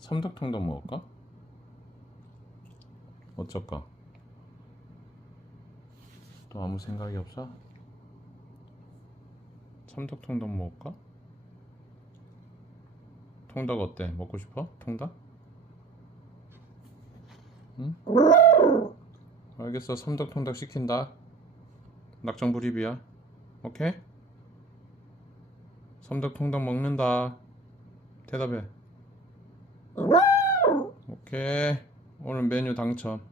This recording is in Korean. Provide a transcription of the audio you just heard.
삼덕통닭 먹을까? 어쩔까? 또 아무 생각이 없어? 삼덕통닭 먹을까? 통닭 어때? 먹고 싶어? 통닭? 응? 알겠어. 삼덕통닭 시킨다. 낙정불입이야. 오케이? 삼덕통닭 먹는다. 대답해. 오케이. 오늘 메뉴 당첨.